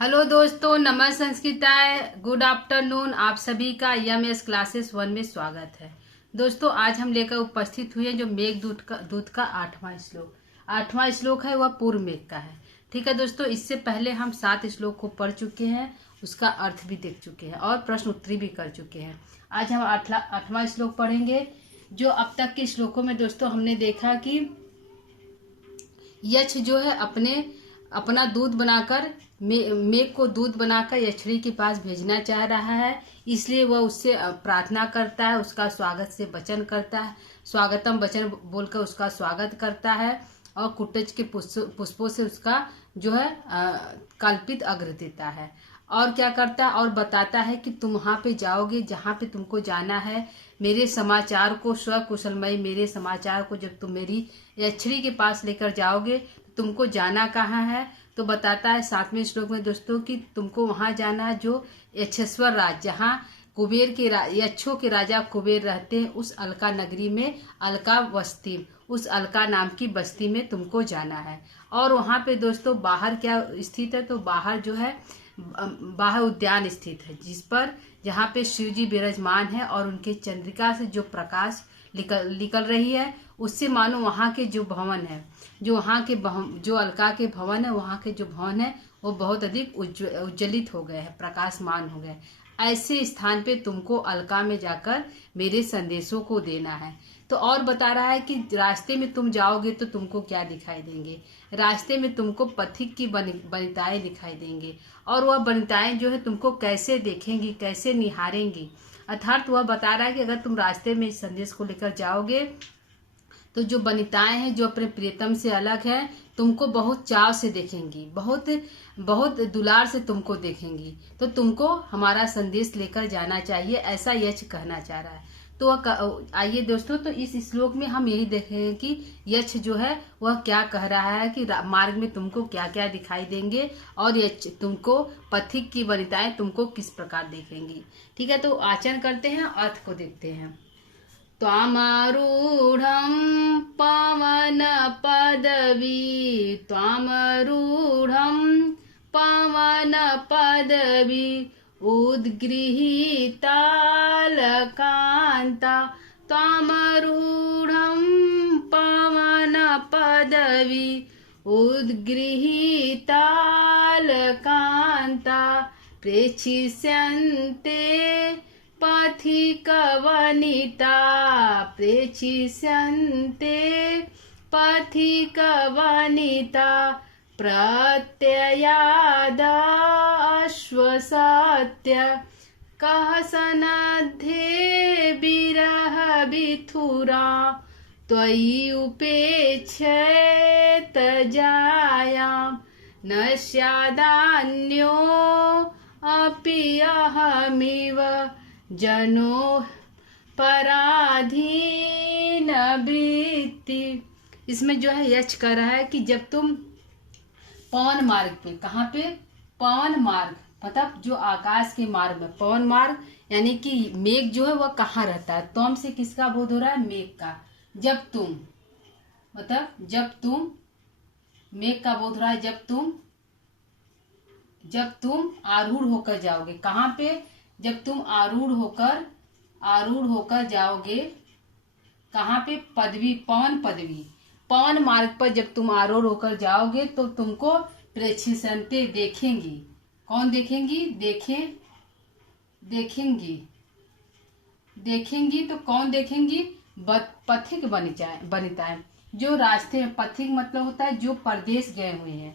Hello दोस्तों, नमः संस्कृताय, गुड आफ्टरनून। आप सभी का यमएस क्लासेस 1 में स्वागत है। दोस्तों, आज हम लेकर उपस्थित हुए जो मेघदूत का 8वां श्लोक है, वह पूर्व मेघ का है। ठीक है दोस्तों, इससे पहले हम 7 श्लोक को पढ़ चुके हैं, उसका अर्थ भी देख चुके हैं और प्रश्न उत्तरी भी कर चुके हैं। आज हम 8वां श्लोक पढ़ेंगे। जो अब तक के श्लोकों में दोस्तों हमने देखा कि यक्ष जो है अपना दूध बनाकर मेघ को दूध बनाकर यक्षिणी के पास भेजना चाह रहा है, इसलिए वह उससे प्रार्थना करता है, उसका स्वागत से वचन करता है, स्वागतम वचन बोलकर उसका स्वागत करता है और कुटज के पुष्पों से उसका जो है कल्पित अग्र देता है। और क्या करता है और बताता है कि तुम वहां पे जाओगे जहां पे तुमको जाना है। मेरे समाचार को स्वकुशलमय मेरे समाचार को जब तुम मेरी यक्षिणी के पास लेकर जाओगे तो तुमको जाना कहाँ है। तो बताता है 7वें श्लोक में दोस्तों कि तुमको वहां जाना है जो यक्षेश्वर राज, जहाँ कुबेर के यक्षों के राजा कुबेर रहते हैं, उस अलका नगरी में अलका बस्ती, उस अलका नाम की बस्ती में तुमको जाना है। और वहां पे दोस्तों बाहर क्या स्थित है, तो बाहर जो है बाहर उद्यान स्थित है, जहाँ पे शिव जी विराजमान है और उनके चंद्रिका से जो प्रकाश निकल रही है, उससे मानो वहाँ के जो भवन है, जो अलका के भवन है, वहाँ के जो भवन है वो बहुत अधिक उज्ज्वलित हो गए हैं, प्रकाशमान हो गए। ऐसे स्थान पे तुमको अलका में जाकर मेरे संदेशों को देना है। तो और बता रहा है कि रास्ते में तुम जाओगे तो तुमको क्या दिखाई देंगे। रास्ते में तुमको पथिक की वनिताएं दिखाई देंगे और वह वनिताएं जो है तुमको कैसे देखेंगी, कैसे निहारेंगी। अर्थात वह बता रहा है कि अगर तुम रास्ते में इस संदेश को लेकर जाओगे तो जो वनिताएं हैं जो अपने प्रियतम से अलग हैं, तुमको बहुत चाव से देखेंगी, बहुत बहुत दुलार से तुमको देखेंगी। तो तुमको हमारा संदेश लेकर जाना चाहिए, ऐसा यक्ष कहना चाह रहा है। तो आइए दोस्तों, तो इस श्लोक में हम यही देखेंगे कि यक्ष जो है वह क्या कह रहा है कि मार्ग में तुमको क्या क्या दिखाई देंगे और यक्ष तुमको पथिक की वनिताएं तुमको किस प्रकार देखेंगी। ठीक है, तो आचरण करते हैं, अर्थ को देखते हैं। त्वामारूढ़ं पवन पदवी, त्वामारूढ़ं पवन पदवी, उद्गृहीतालकान्ता, त्वामारूढ़ं पवन पदवी, उद्गृहीतालकान्ता, प्रेक्षिष्यन्ते पथिकवनिता, प्रेक्षिष्यन्ते पथिकवनिता, प्रत्ययादाश्वसत्य कः सनद्धे विरह विथुरा, त्वयि उपेक्षेत जायां, न स्यादन्यो अपि अहमिव जनो पराधीन वृत्ति। इसमें जो है यक्ष कह रहा है कि जब तुम पवन मार्ग पे, कहाँ पे, पवन मार्ग मतलब जो आकाश के मार्ग में, पवन मार्ग यानी कि मेघ जो है वह कहाँ रहता है। तोम से किसका बोध हो रहा है, मेघ का। जब तुम मेघ का बोध हो रहा है जब तुम आरूढ़ होकर जाओगे। कहाँ पे, जब तुम आरूढ़ होकर जाओगे, कहाँ पे, पवन मार्ग पर जब तुम आरूढ़ होकर जाओगे तो तुमको प्रेक्षिष्यन्ते देखेंगी। कौन देखेंगी, देखेंगी तो कौन देखेंगी, पथिक वनिताएं, जो रास्ते में, पथिक मतलब होता है जो परदेश गए हुए हैं।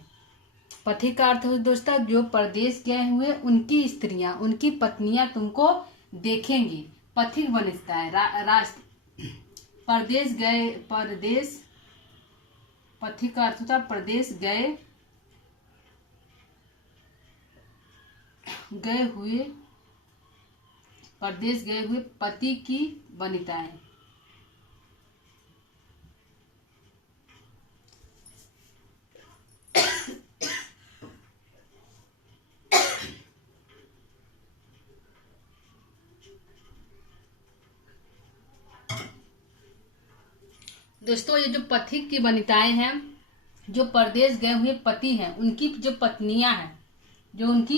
पथिक का अर्थ दोस्तों जो परदेश गए हुए उनकी स्त्रियां, उनकी पत्नियां तुमको देखेंगी। पथिक वनिताएं पथिक का अर्थ होता है परदेश गए हुए पति की वनिताएं। दोस्तों, ये जो पथिक की वनिताएं हैं, जो परदेश गए हुए पति हैं, उनकी जो पत्नियां हैं, जो उनकी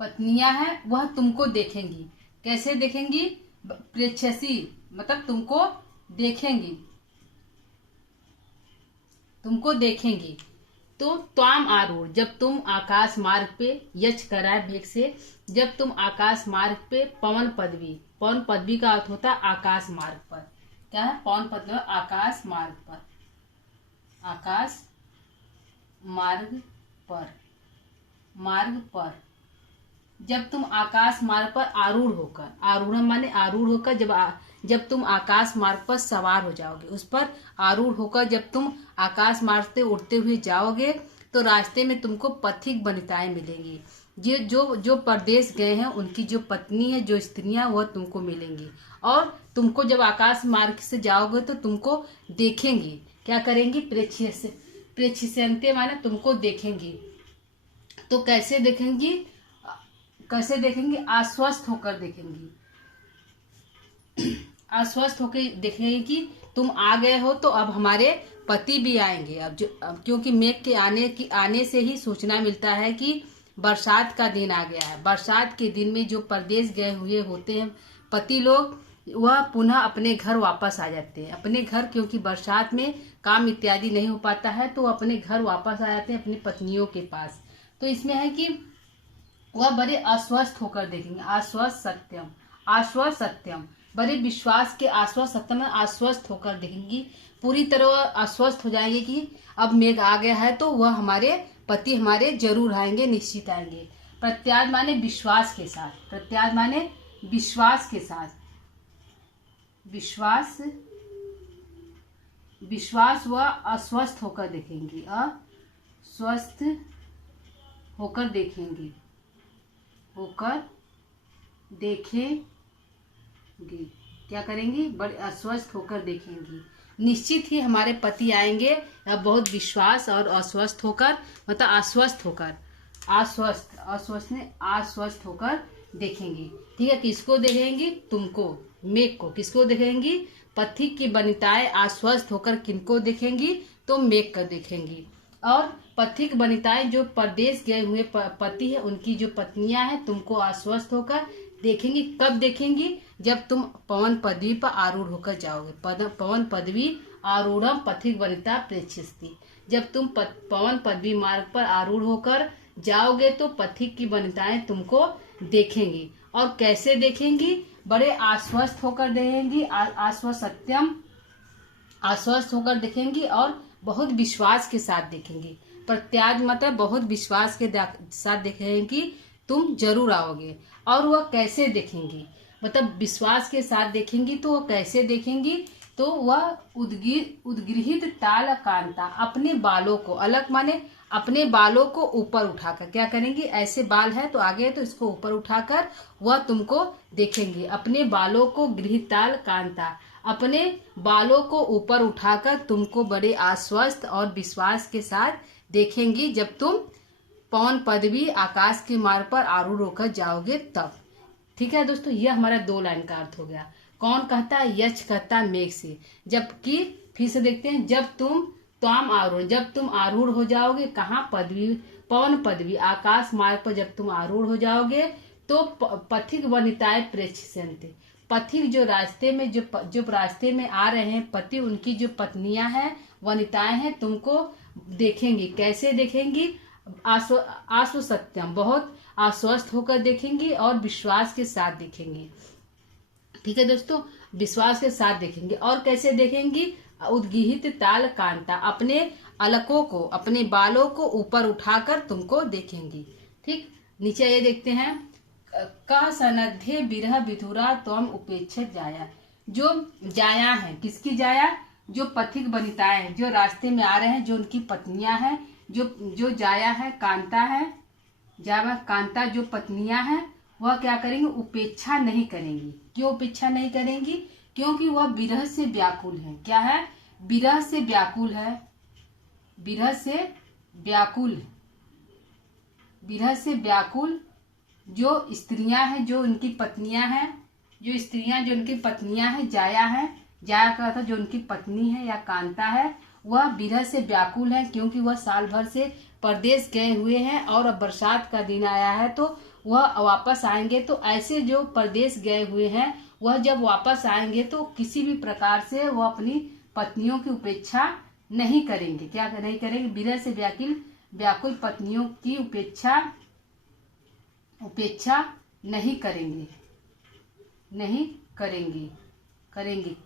पत्नियां हैं वह तुमको देखेंगी। कैसे देखेंगी? प्रेक्षसी मतलब तुमको देखेंगी। तो त्वाम आरूढ़, जब तुम आकाश मार्ग पे, यच कराए वेग से, जब तुम आकाश मार्ग पे पवन पदवी का अर्थ होता है आकाश मार्ग पर। क्या है? पवन पदवी, आकाश मार्ग पर जब तुम आकाश मार्ग पर आरूढ़ माने आरूढ़ होकर, जब तुम आकाश मार्ग पर सवार हो जाओगे, उस पर आरूढ़ होकर जब तुम आकाश मार्ग से उड़ते हुए जाओगे, तो रास्ते में तुमको पथिक वनिताएं मिलेंगी। जो परदेश गए हैं उनकी जो पत्नी है, जो स्त्रियां, वह तुमको मिलेंगी। और तुमको जब आकाश मार्ग से जाओगे तो तुमको देखेंगी। क्या करेंगी? प्रेक्षिसंते माने तुमको देखेंगी। तो कैसे देखेंगी? आश्वस्त होकर देखेंगी। आश्वस्त होकर देखेंगे कि तुम आ गए हो, तो अब हमारे पति भी आएंगे। अब क्योंकि मेघ के आने से ही सूचना मिलता है कि बरसात का दिन आ गया है। बरसात के दिन में जो परदेश गए हुए होते हैं पति लोग, वह पुनः अपने घर वापस आ जाते हैं। अपने घर, क्योंकि बरसात में काम इत्यादि नहीं हो पाता है, तो अपने घर वापस आ जाते हैं अपनी पत्नियों के पास। तो इसमें है कि वह बड़े आश्वस्त होकर देखेंगे। आश्वस्त सत्यम, बड़े विश्वास के आश्वस्त सत्यम में आश्वस्त होकर देखेंगी। पूरी तरह आश्वस्त हो जाएंगे कि अब मेघ आ गया है, तो वह हमारे पति हमारे जरूर आएंगे, निश्चित आएंगे। प्रत्याद माने विश्वास के साथ। विश्वास व अस्वस्थ होकर देखेंगी। क्या करेंगी? बड़े अस्वस्थ होकर देखेंगी। निश्चित ही हमारे पति आएंगे। अब बहुत विश्वास और अस्वस्थ होकर, मतलब आश्वस्त होकर देखेंगी। ठीक है, किसको देखेंगी? तुमको, मेघ को। किसको देखेंगी? पथिक की वनिताएं आश्वस्त होकर किनको देखेंगी? तो मेघ को देखेंगी। और पथिक वनिताएं जो परदेश गए हुए पति है, उनकी जो पत्नियां हैं, तुमको आश्वस्त होकर देखेंगी। कब देखेंगी? जब तुम पवन पदवी पर आरूढ़ होकर जाओगे। पवन पदवी आरूढ़म पथिक वनिता प्रेक्षिस्ति, जब तुम पवन पदवी मार्ग पर आरूढ़ होकर जाओगे तो पथिक की वनिताएं तुमको देखेंगी। और कैसे देखेंगी? बड़े आश्वस्त होकर देखेंगी। आश्वस्त होकर देखेंगी और बहुत विश्वास के साथ देखेंगी। प्रत्याज मतलब बहुत विश्वास के साथ देखेंगी तुम जरूर आओगे। और वह कैसे देखेंगी? मतलब विश्वास के साथ देखेंगी, तो वह कैसे देखेंगी? तो वह उद्गृहित ताल कांता, अपने बालों को अलग माने अपने बालों को ऊपर उठाकर। क्या करेंगी? ऐसे बाल है तो आगे, तो इसको ऊपर उठाकर वह तुमको देखेंगी। अपने बालों को गृहित ताल कांता, अपने बालों को ऊपर उठाकर तुमको बड़े आश्वस्त और विश्वास के साथ देखेंगी, जब तुम पवन पदवी आकाश के मार्ग पर आरूढ़ होकर जाओगे तब। ठीक है दोस्तों, यह हमारा 2 लाइन का अर्थ हो गया। कौन कहता है? यच कहता है मेघ से। जबकि फिर से देखते हैं, जब तुम आरूढ़ हो जाओगे। कहाँ? पवन पदवी आकाश मार्ग पर जब तुम आरूढ़ हो जाओगे, तो पथिक वनिताएं प्रेक्षिसन्ते, पथिक जो रास्ते में आ रहे हैं पति, उनकी जो पत्नियां हैं, वनिताएं हैं, तुमको देखेंगी। कैसे देखेंगी? आश्वसत्यम, बहुत आश्वस्त होकर देखेंगी और विश्वास के साथ देखेंगी। ठीक है दोस्तों, विश्वास के साथ देखेंगे। और कैसे देखेंगी? उद्गीहित ताल कांता, अपने अलकों को, अपने बालों को ऊपर उठाकर तुमको देखेंगी। ठीक, नीचे ये देखते हैं, कह सनद्धे विरह विधुरा त्वम उपेक्षित जाया। जो जाया है, किसकी जाया? जो पथिक वनिताएं हैं, जो रास्ते में आ रहे हैं, जो उनकी पत्नियां हैं, जो जाया है, कांता है, जावा कांता जो पत्नियां हैं, वह क्या करेंगी? उपेक्षा नहीं करेंगी। क्यों उपेक्षा नहीं करेंगी? क्योंकि वह विरह से व्याकुल है। क्या है? विरह से व्याकुल है। विरह से व्याकुल जो स्त्रियां हैं, जो उनकी पत्नियां हैं, जो उनकी पत्नियां हैं, जाया है, जाया का था जो उनकी पत्नी है या कांता है, वह विरह से व्याकुल हैं, क्योंकि वह साल भर से परदेश गए हुए हैं और अब बरसात का दिन आया है तो वह वापस आएंगे। तो ऐसे जो परदेश गए हुए हैं वह जब वापस आएंगे तो किसी भी प्रकार से वह अपनी पत्नियों की उपेक्षा नहीं करेंगे। क्या नहीं करेंगे? विरह से व्याकुल पत्नियों की उपेक्षा नहीं करेंगे।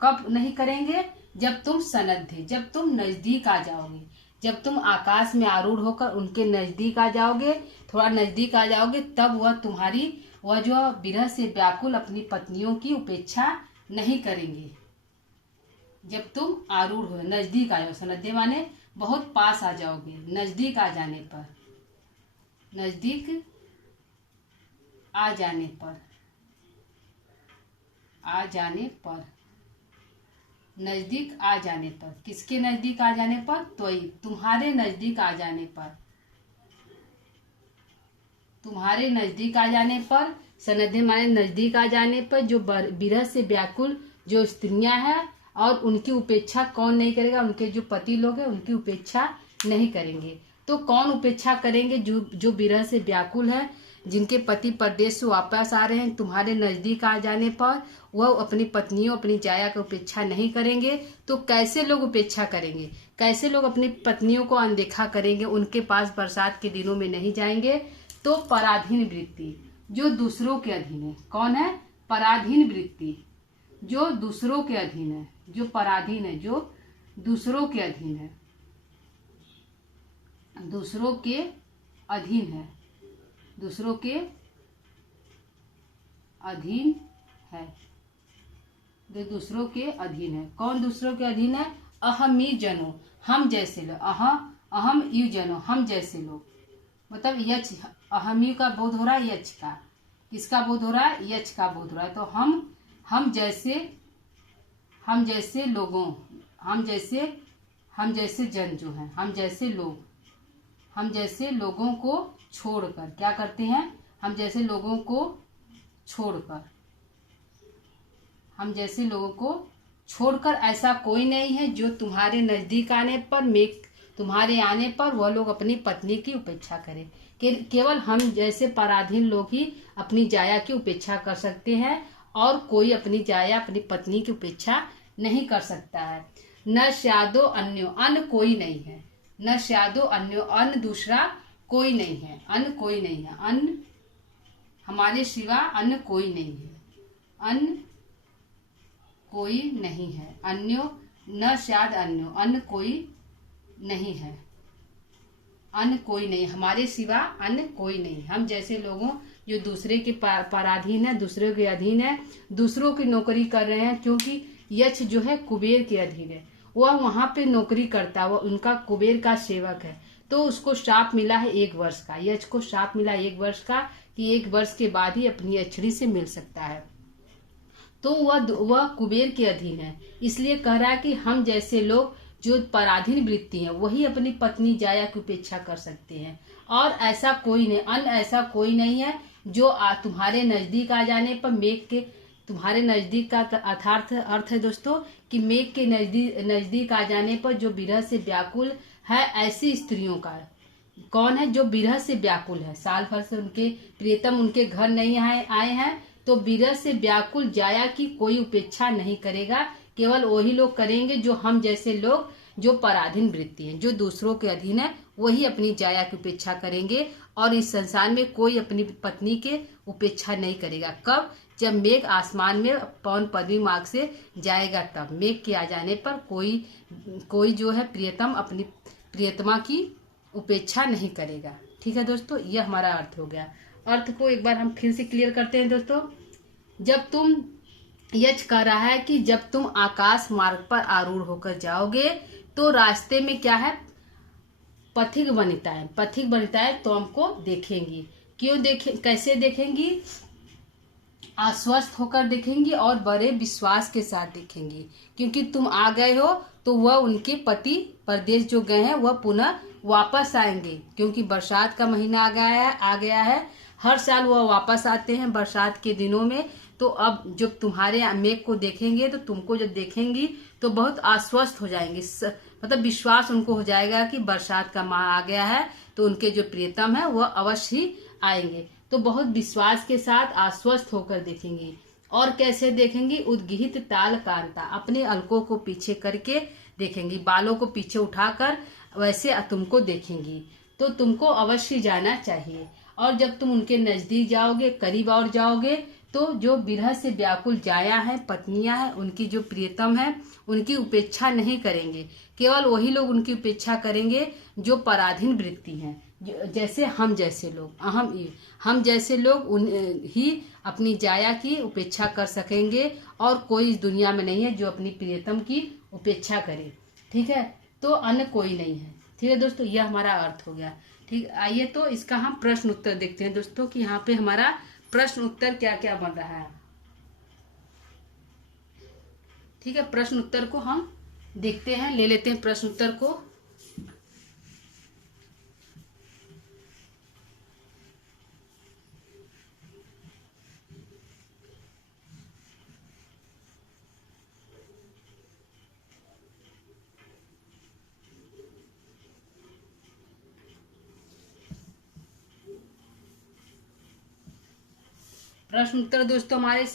कब नहीं करेंगे? जब तुम सनद्धि, जब तुम नजदीक आ जाओगे, जब तुम आकाश में आरूढ़ होकर उनके नजदीक आ जाओगे, थोड़ा नजदीक आ जाओगे, तब वह जो विरह से व्याकुल अपनी पत्नियों की उपेक्षा नहीं करेंगे। जब तुम आरूढ़ हो, नजदीक आयो, सनद्धि माने बहुत पास आ जाओगे, नजदीक आ जाने पर, नजदीक आ जाने पर, किसके नजदीक आ जाने पर? तुम्हारे नजदीक आ जाने पर, सनद्धि माने नजदीक आ जाने पर, जो विरह से व्याकुल जो स्त्रियां हैं और उनकी उपेक्षा कौन नहीं करेगा? उनके जो पति लोग हैं उनकी उपेक्षा नहीं करेंगे। तो कौन उपेक्षा करेंगे? जो विरह से व्याकुल है, जिनके पति परदेश से वापस आ रहे हैं, तुम्हारे नजदीक आ जाने पर वह अपनी पत्नियों, अपनी जाया की उपेक्षा नहीं करेंगे। तो कैसे लोग उपेक्षा करेंगे? कैसे लोग अपनी पत्नियों को अनदेखा करेंगे? उनके पास बरसात के दिनों में नहीं जाएंगे। तो पराधीन वृत्ति, जो दूसरों के अधीन है। कौन है? पराधीन वृत्ति, जो दूसरों के अधीन है, जो पराधीन है, जो दूसरों के अधीन है, दूसरों के अधीन है, दूसरों के अधीन है, जो दूसरों के अधीन है। कौन दूसरों के अधीन है? अहमी जनो, हम जैसे लोग, अहम यू जनो, हम जैसे लोग, मतलब यच, अहमी का बोध हो रहा है यच का, किसका बोध हो रहा है? यच का बोध हो रहा है। तो हम जैसे लोगों, हम जैसे जन जो है, हम जैसे लोगों को छोड़कर क्या करते हैं? हम जैसे लोगों छोड़कर ऐसा कोई नहीं है जो तुम्हारे नजदीक आने पर, तुम्हारे आने पर वह लोग अपनी पत्नी की उपेक्षा करें। केवल हम जैसे पराधीन लोग ही अपनी जाया की उपेक्षा कर सकते हैं और कोई अपनी जाया, अपनी पत्नी की उपेक्षा नहीं कर सकता है। न स्यादो अन्यो, अन्य कोई नहीं है। न स्यादो अन्यो, अन्य दूसरा कोई नहीं है, अन्य कोई नहीं है, अन्य हमारे सिवा अन्य कोई नहीं है, अन्य कोई नहीं है। अन्यो न स्याद अन्यो, अन्य कोई नहीं है, अन्य कोई नहीं, हमारे सिवा अन्य कोई नहीं। हम जैसे लोगों जो दूसरे के पराधीन है, दूसरे के अधीन है, दूसरों की नौकरी कर रहे हैं, क्योंकि यक्ष जो है कुबेर के अधीन है, वह वहां पे नौकरी करता है, वह उनका कुबेर का सेवक है। तो उसको श्राप मिला है 1 वर्ष का, यक्ष को श्राप मिला 1 वर्ष का कि 1 वर्ष के बाद ही अपनी यक्षिणी से मिल सकता है। तो वह कुबेर के अधीन है, इसलिए कह रहा है कि हम जैसे लोग जो पराधीन वृत्ति है वही अपनी पत्नी जाया की उपेक्षा कर सकते हैं, और ऐसा कोई नहीं, अन्य ऐसा कोई नहीं है जो तुम्हारे नजदीक आ जाने पर मेघ के, तुम्हारे नजदीक का अर्थ है दोस्तों कि मेघ के नजदीक आ जाने पर जो विरह से व्याकुल है, ऐसी स्त्रियों का कौन है? जो विरह से व्याकुल है, साल भर से उनके प्रियतम उनके घर नहीं आए हैं, तो विरह से व्याकुल जाया की कोई उपेक्षा नहीं करेगा। केवल वही लोग करेंगे जो हम जैसे लोग जो पराधीन वृत्ति हैं, जो दूसरों के अधीन है, वही अपनी जाया की उपेक्षा करेंगे। और इस संसार में कोई अपनी पत्नी के उपेक्षा नहीं करेगा। कब? जब मेघ आसमान में पवन पद्मी मार्ग से जाएगा, तब मेघ के आ जाने पर कोई जो है प्रियतम अपनी प्रियतमा की उपेक्षा नहीं करेगा। ठीक है दोस्तों, यह हमारा अर्थ हो गया। अर्थ को एक बार हम फिर से क्लियर करते हैं दोस्तों। जब तुम यच कह रहा है कि जब तुम आकाश मार्ग पर आरूढ़ होकर जाओगे तो रास्ते में क्या है? पथिक वनिताएं तो हमको देखेंगी। कैसे देखेंगी? आश्वस्त होकर देखेंगी और बड़े विश्वास के साथ देखेंगी, क्योंकि तुम आ गए हो तो वह उनके पति परदेश जो गए हैं वह पुनः वापस आएंगे, क्योंकि बरसात का महीना आ गया है। हर साल वह वापस आते हैं बरसात के दिनों में। तो अब जब तुम्हारे मेघ को देखेंगे तो तुमको जब देखेंगी तो बहुत आश्वस्त हो जाएंगे, मतलब विश्वास उनको हो जाएगा कि बरसात का माह आ गया है, तो उनके जो प्रियतम है वह अवश्य ही आएंगे। तो बहुत विश्वास के साथ आश्वस्त होकर देखेंगी। और कैसे देखेंगी? उद्गीहित ताल कांता, अपने अलकों को पीछे करके देखेंगी, बालों को पीछे उठाकर वैसे तुमको देखेंगी। तो तुमको अवश्य जाना चाहिए। और जब तुम उनके नजदीक जाओगे, करीब और जाओगे, तो जो विरह से व्याकुल जाया है, पत्नियां हैं, उनकी जो प्रियतम है, उनकी उपेक्षा नहीं करेंगे। केवल वही लोग उनकी उपेक्षा करेंगे जो पराधीन वृत्ति हैं, जैसे हम जैसे लोग, हम जैसे लोग उन ही अपनी जाया की उपेक्षा कर सकेंगे। और कोई इस दुनिया में नहीं है जो अपनी प्रियतम की उपेक्षा करे। ठीक है, तो अन्य कोई नहीं है। ठीक है दोस्तों, यह हमारा अर्थ हो गया। ठीक, आइए तो इसका हम प्रश्न उत्तर देखते हैं दोस्तों कि यहाँ पे हमारा प्रश्न उत्तर क्या क्या बन रहा है। ठीक है, प्रश्न उत्तर को हम देखते हैं, ले लेते हैं प्रश्न उत्तर को। प्रश्न उत्तर दोस्तों हमारे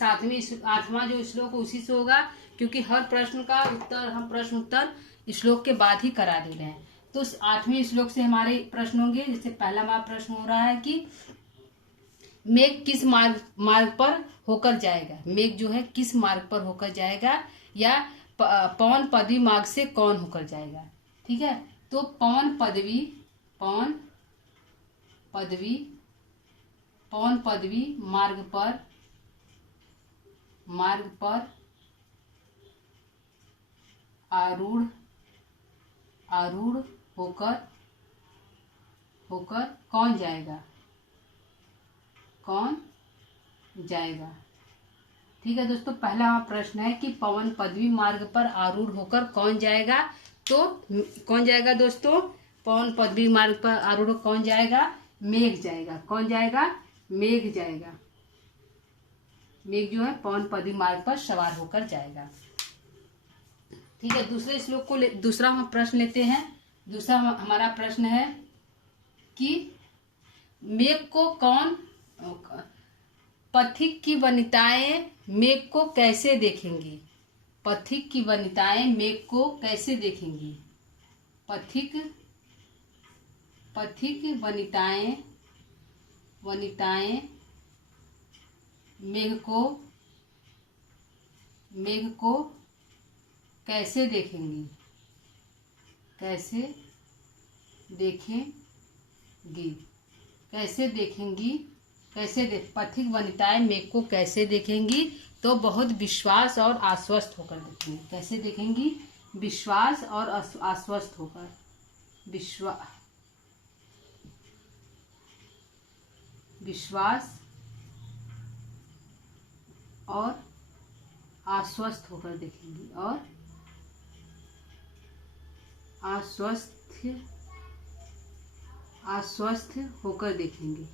आठवां जो श्लोक उसी से होगा, क्योंकि हर प्रश्न का उत्तर हम प्रश्न उत्तर श्लोक के बाद ही करा दे रहे हैं। तो 8वें श्लोक से हमारे प्रश्न होंगे। जैसे पहला हमारा प्रश्न हो रहा है कि मेघ किस मार्ग पर होकर जाएगा। मेघ जो है किस मार्ग पर होकर जाएगा, या पवन पदवी मार्ग से कौन होकर जाएगा। ठीक है, तो पवन पदवी मार्ग पर आरूढ़ होकर कौन जाएगा। ठीक है दोस्तों, पहला प्रश्न है कि पवन पदवी मार्ग पर आरूढ़ होकर कौन जाएगा। तो कौन जाएगा दोस्तों? पवन पदवी मार्ग पर आरूढ़ कौन जाएगा? मेघ जाएगा। कौन जाएगा? मेघ जाएगा। मेघ जो है पवन पदवी मार्ग पर सवार होकर जाएगा। ठीक है, दूसरे श्लोक को दूसरा हम प्रश्न लेते हैं। दूसरा हमारा प्रश्न है कि मेघ को कौन पथिक की वनिताएं मेघ को कैसे देखेंगी। पथिक की वनिताएं मेघ को कैसे देखेंगी। पथिक वनिताएं मेघ को कैसे देखेंगी। पथिक वनिताएं मेघ को कैसे देखेंगी। तो बहुत विश्वास और आश्वस्त होकर देखेंगी। कैसे देखेंगी? विश्वास और आश्वस्त होकर। विश्वास और आश्वस्त होकर देखेंगी। और आश्वस्त होकर देखेंगे।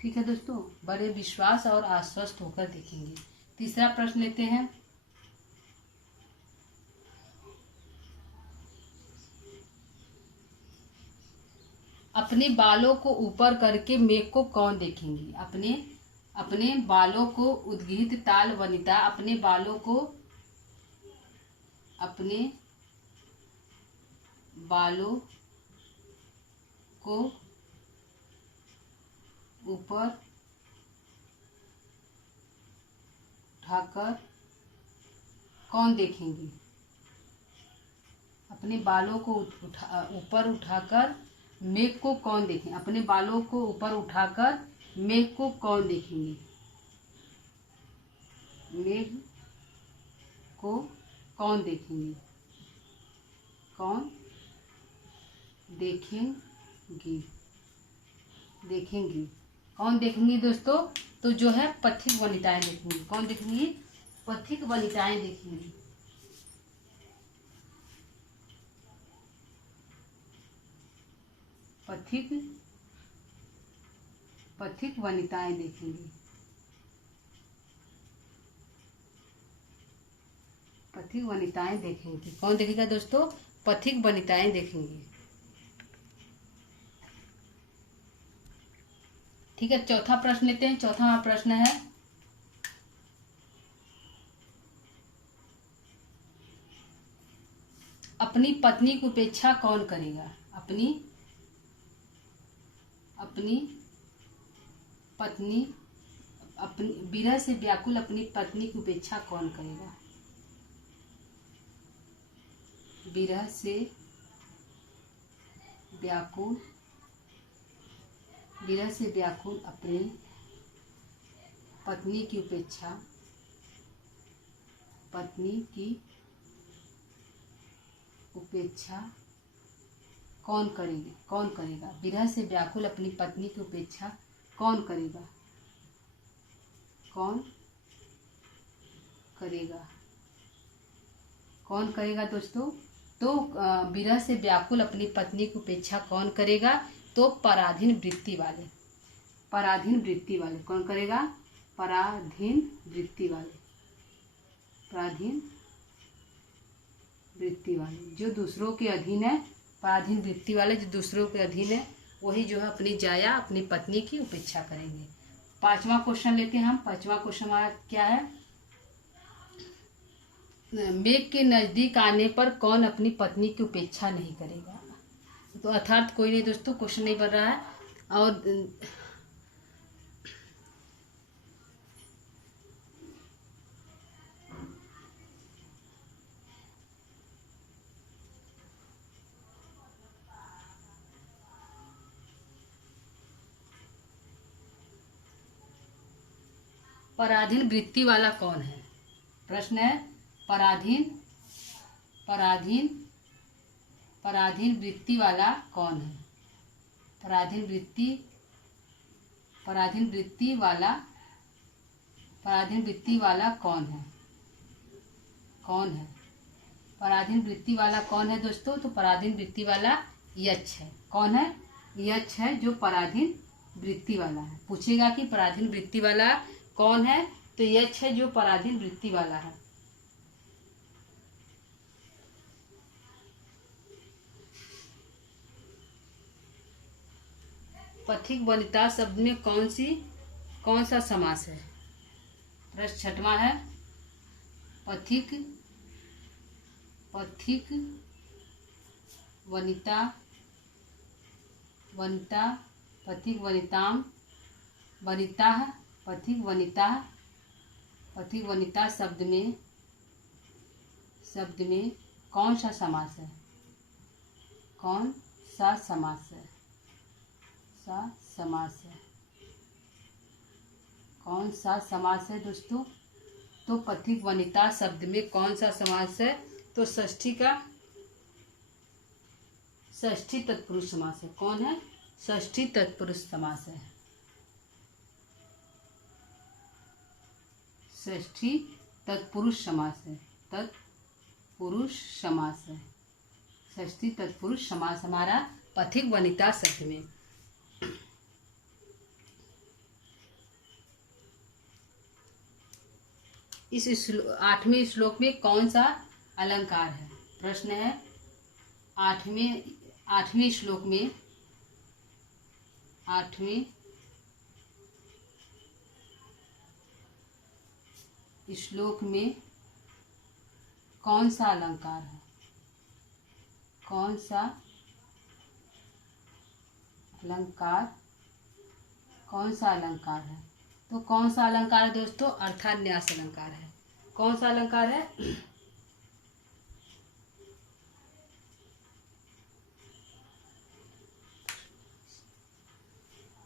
ठीक है दोस्तों, बड़े विश्वास और आश्वस्त होकर देखेंगे। तीसरा प्रश्न लेते हैं। अपने बालों को ऊपर करके मेघ को कौन देखेंगी। अपने बालों को उद्गीहित ताल वनिता, अपने बालों को ऊपर उठाकर कौन देखेंगी। अपने बालों को ऊपर उठाकर मेघ को कौन देखेंगे। अपने बालों को ऊपर उठाकर मेघ को कौन देखेंगी। मेघ को कौन देखेंगी। कौन देखेंगी। कौन देखेंगी दोस्तों? तो जो है पथिक वनिताएं देखेंगी। कौन देखेंगी? पथिक वनिताएं देखेंगी। पथिक वनिताएं देखेंगी। पथिक वनिताएं देखेंगी। कौन देखेगा दोस्तों? पथिक वनिताएं देखेंगी। ठीक है, चौथा प्रश्न लेते हैं। चौथा प्रश्न है, अपनी पत्नी की उपेक्षा कौन करेगा? अपनी पत्नी अपनी विरह से व्याकुल अपनी पत्नी की उपेक्षा कौन करेगा? विरह से व्याकुल अपनी पत्नी की उपेक्षा कौन करेगा? विरह से व्याकुल अपनी पत्नी की उपेक्षा कौन करेगा? कौन करेगा दोस्तों? तो विरह से व्याकुल अपनी पत्नी की उपेक्षा कौन करेगा? तो पराधीन वृत्ति वाले कौन करेगा? पराधीन वृत्ति वाले जो दूसरों के अधीन है। पराधीन वृत्ति वाले जो दूसरों के अधीन है, वही जो है अपनी जाया अपनी पत्नी की उपेक्षा करेंगे। पांचवा क्वेश्चन लेते हैं हम। पांचवा क्वेश्चन हमारा क्या है? मेघ के नजदीक आने पर कौन अपनी पत्नी की उपेक्षा नहीं करेगा? तो अर्थात कोई नहीं दोस्तों, क्वेश्चन नहीं बन रहा है। और पराधीन वृत्ति वाला कौन है? प्रश्न है, पराधीन वृत्ति वाला कौन है? पराधीन वृत्ति वाला कौन है? पराधीन वृत्ति वाला कौन है दोस्तों? तो पराधीन वृत्ति वाला यक्ष है। कौन है? यक्ष है जो पराधीन वृत्ति वाला है। पूछेगा कि पराधीन वृत्ति वाला कौन है? तो यक्ष है जो पराधीन वृत्ति वाला है। पथिक वनिता शब्द में कौन सा समास है? प्रश्न छठवां है, पथिक वनिता पथिक वनिताम वनिता पथिक वनिता शब्द में कौन सा समास है? कौन सा समास है दोस्तों? तो पथिक वनिता शब्द में कौन सा समास है? तो षष्ठी तत्पुरुष समास है। कौन है? षष्ठी तत्पुरुष समास है। षष्ठी तत्पुरुष समास है। षष्ठी तत्पुरुष समास हमारा पथिक वनिता शब्द में। इस 8वें श्लोक में कौन सा अलंकार है? प्रश्न है, 8वें श्लोक में 8वें श्लोक में कौन सा अलंकार है? कौन सा अलंकार है? तो कौन सा अलंकार है दोस्तों? अर्थान्यास अलंकार है। कौन सा अलंकार है?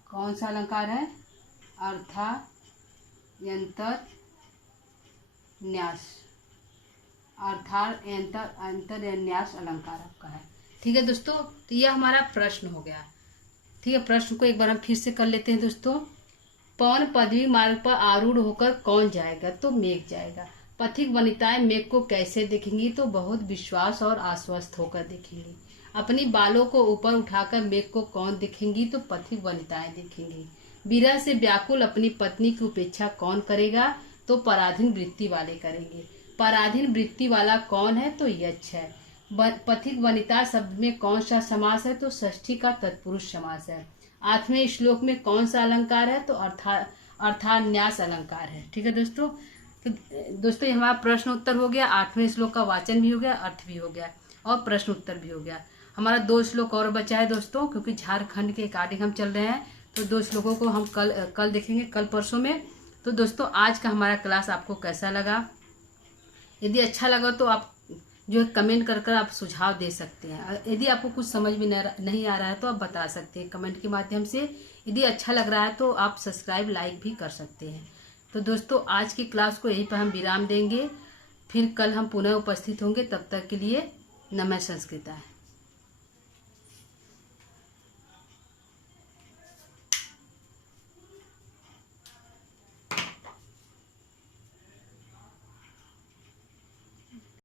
कौन सा अलंकार है? अंतर्न्यास अलंकार आपका है। ठीक है दोस्तों, तो यह हमारा प्रश्न हो गया। ठीक है, प्रश्न को एक बार हम फिर से कर लेते हैं दोस्तों। पवन पदवी मार्ग पर आरूढ़ होकर कौन जाएगा? तो मेघ जाएगा। पथिक वनिताएं मेघ को कैसे देखेंगी? तो बहुत विश्वास और आश्वस्त होकर देखेंगी। अपनी बालों को ऊपर उठाकर मेघ को कौन देखेंगी? तो पथिक वनिताएं देखेंगी। विरह से व्याकुल अपनी पत्नी की उपेक्षा कौन करेगा? तो पराधीन वृत्ति वाले करेंगे। पराधीन वृत्ति वाला कौन है? तो यक्ष है। पथिक वनिता शब्द में कौन सा समास है? तो षष्ठी का तत्पुरुष समास है। 8वें श्लोक में कौन सा अलंकार है? तो अर्थान्यास अलंकार है। ठीक है दोस्तों। तो दोस्तों ये हमारा प्रश्न उत्तर हो गया। 8वें श्लोक का वाचन भी हो गया, अर्थ भी हो गया और प्रश्न उत्तर भी हो गया। हमारा 2 श्लोक और बचा है दोस्तों, क्योंकि झारखंड के अकॉर्डिंग हम चल रहे हैं, तो 2 श्लोकों को हम कल देखेंगे, कल परसों में। तो दोस्तों आज का हमारा क्लास आपको कैसा लगा? यदि अच्छा लगा तो आप जो है कमेंट कर आप सुझाव दे सकते हैं। यदि आपको कुछ समझ में नहीं आ रहा है तो आप बता सकते हैं कमेंट के माध्यम से। यदि अच्छा लग रहा है तो आप सब्सक्राइब लाइक भी कर सकते हैं। तो दोस्तों आज की क्लास को यहीं पर हम विराम देंगे, फिर कल हम पुनः उपस्थित होंगे। तब तक के लिए नमः संस्कृता।